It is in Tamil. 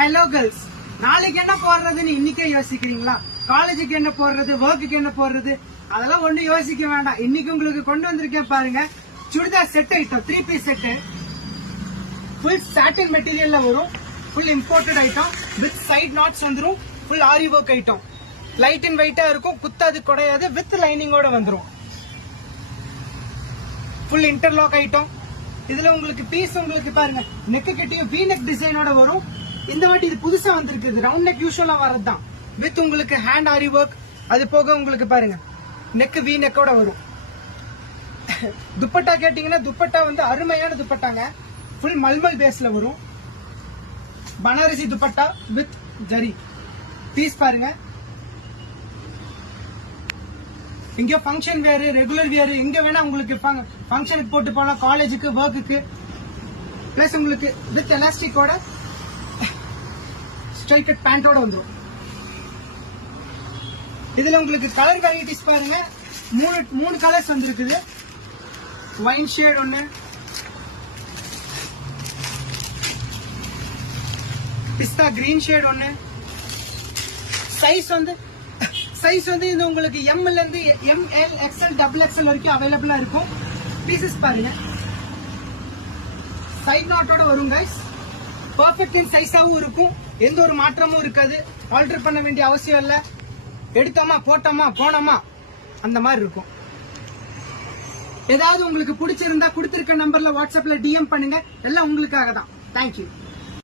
ஹலோ கேர்ள்ஸ், நாளைக்கு என்ன போடுறதுன்னு இன்னைக்கே யோசிக்கிறீங்களா? காலேஜுக்கு என்ன போடுறது, ஒர்க்குக்கு என்ன போடுறது, அதெல்லாம் ஒண்ணும் யோசிக்க வேண்டாம். இன்னைக்கு உங்களுக்கு கொண்டு வந்திருக்கேன் பாருங்க, chudidar set item, 3 piece set. Full satin மெட்டீரியல்ல வரும், full imported item with side knots வந்துரும், full aari work item. Light and வெயிட்டா இருக்கும், குத்தாது குடையாது, வித் லைனிங்கோட வந்துரும். Full interlock item. இதுல உங்களுக்கு பீஸ் உங்களுக்கு பாருங்க, நெக்கு கிட்டியும் வி நெக் டிசைனோட வரும். இந்த வாட்டி இது புதுசா வந்திருக்கு, ரவுண்ட் நெக் யூஷுவலா வரதுதான். வித் உங்களுக்கு ஹேண்ட் ஆரி ஒர்க், அது போக உங்களுக்கு பாருங்க நெக் வி நெக்கோட வரும். துப்பட்டா கேட்டீங்கன்னா துப்பட்டா வந்து அருமையான துப்பட்டாங்க, ஃபுல் மல்மல் பேஸ்ல வரும். பனாரசி துப்பட்டா வித் ஜரி. பீஸ் பாருங்க, இங்க ஃபங்க்ஷன் வேறு, ரெகுலர் வேறு, எங்க வேணா உங்களுக்கு ஃபங்க்ஷனுக்கு போட்டு போலாம், காலேஜுக்கு, ஒர்க்குக்கு. பிளஸ் உங்களுக்கு வித் எலாஸ்டிக்கோட ஸ்ட்ரைட் கட் பேண்டோட வந்துடும். இதுல உங்களுக்கு கலர் வெரைட்டிஸ் பாருங்க, மூணு கலர்ஸ் வந்திருக்குது. வைன் ஷேட் ஒன்னு, பிஸ்தா கிரீன் ஷேட் ஒன்னு. சைஸ் வந்து இது உங்களுக்கு எம்ல இருந்து எம்எல், எக்ஸ்எல், டபுள் எக்ஸ்எல் வரைக்கும் அவைலபிளா இருக்கும். பீசஸ் பாருங்க, சைட் நாட்டோட வரும் கைஸ். பர்ஃபெக்ட் இன் சைஸாவும் இருக்கும், எந்த ஒரு மாற்றமும் இருக்காது. ஆல்டர் பண்ண வேண்டிய அவசியம் இல்ல. எடுத்தோமா போட்டோமா போனோமா அந்த மாதிரி இருக்கும். ஏதாவது உங்களுக்கு பிடிச்சிருந்தா கொடுத்திருக்க நம்பர்ல வாட்ஸ்அப்ல டிஎம் பண்ணுங்க, எல்லாம் உங்களுக்காக தான். தேங்க்யூ.